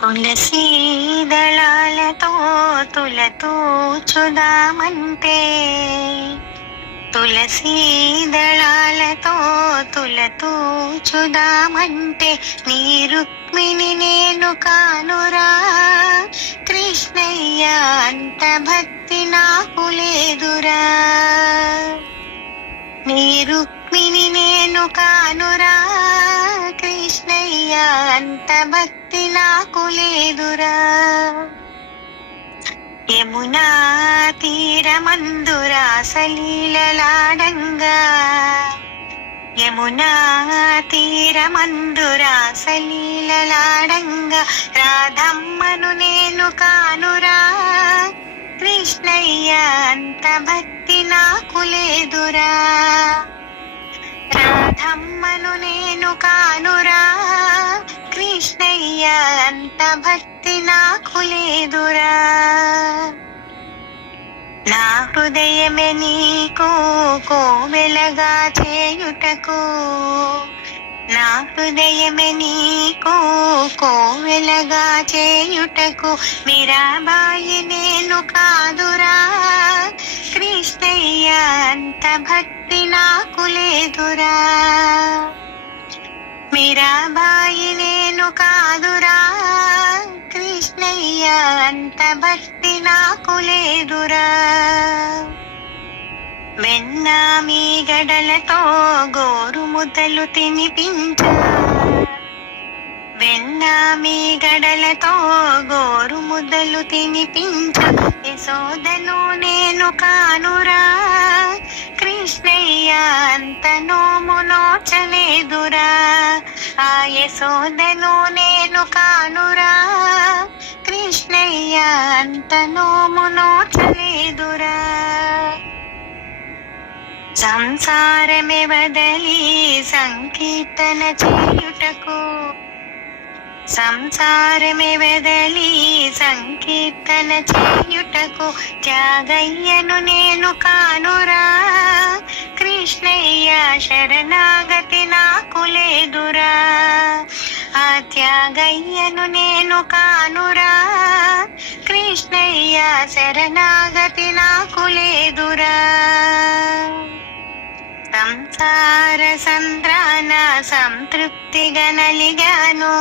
తులసీ దళాలతో తులతూచుదామంటే, తులసీ దళాలతో తులతూచుదామంటే, నీ రుక్మిణి నేను కానురా కృష్ణయ్య, అంత భక్తి నాకు లేదురా. నీ రుక్మిణి నేను కానురా కృష్ణయ్య, అంత భక్తి నాకు లేదురా. యమునా తీరమందురా సలీలలాడంగా, యమునా తీరమందురా సలీలలాడంగా, రాధమ్మను నేను కానురా కృష్ణయ్య, అంత భక్తి నాకు లేదురా. రాధమ్మను నేను కానురా కృష్ణయ్య, అంత భక్తి నాకు లేదురా. నా హృదయమే నీకు కోవెలగా చేయుటకు, నా హృదయమే నీకు కోవెలగా చేయుటకు, మీరాబాయి నేను కాదురా కృష్ణయ్య, అంత భక్తి నాకు లేదురా. మీరాబాయి నేను కాదురా కృష్ణయ్య, అంత భక్తి నాకు లేదురా. వెన్న మీ గడలతో గోరు ముద్దలు తినిపించా, వెన్న మీ గడలతో గోరు ముద్దలు తినిపించా, యశోదను నేను కానురా కృష్ణయ్య, అంత నోము నోచలేదురా. ఆ యశోదను నేను కానురా కృష్ణయ్య, అంత నోము నోచలేదురా. సంసారమే వదలి సంకీర్తన చేయుటకు, సంసారమే వదలి సంకీర్తన చేయుటకు, త్యాగయ్యను నేను కానురా కృష్ణయ్య, శరణాగతి నాకు లేదురా. ఆ త్యాగయ్యను నేను కానురా కృష్ణయ్య, శరణాగతి నాకు లేదురా. సంసార సంద్రాన సంతృప్తిగా నలిగాను,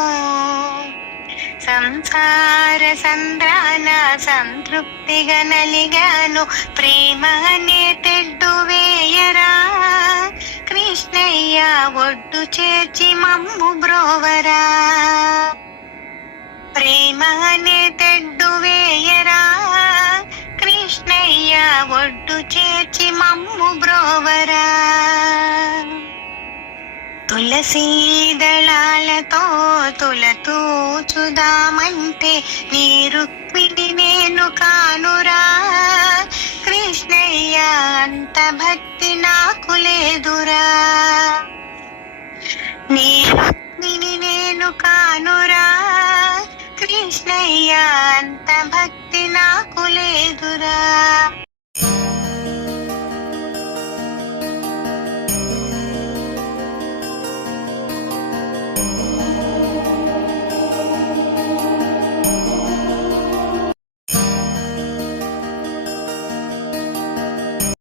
సంసార సంద్రాన సంతృప్తిగా నలిగాను, ప్రేమ అనే తెడ్డు వేయరా కృష్ణయ్య, ఒడ్డు చేర్చి మమ్ము బ్రోవరా. ప్రేమ అనే తెడ్డు వేయరా కృష్ణయ్య, ఒడ్డు చేర్చి మమ్ము బ్రోవరా. తులసీ దళాలతో తులతూచుదామంటే, నీ రుక్మిణి నేను కానురా కృష్ణయ్య, అంత భక్తి నాకు లేదురా.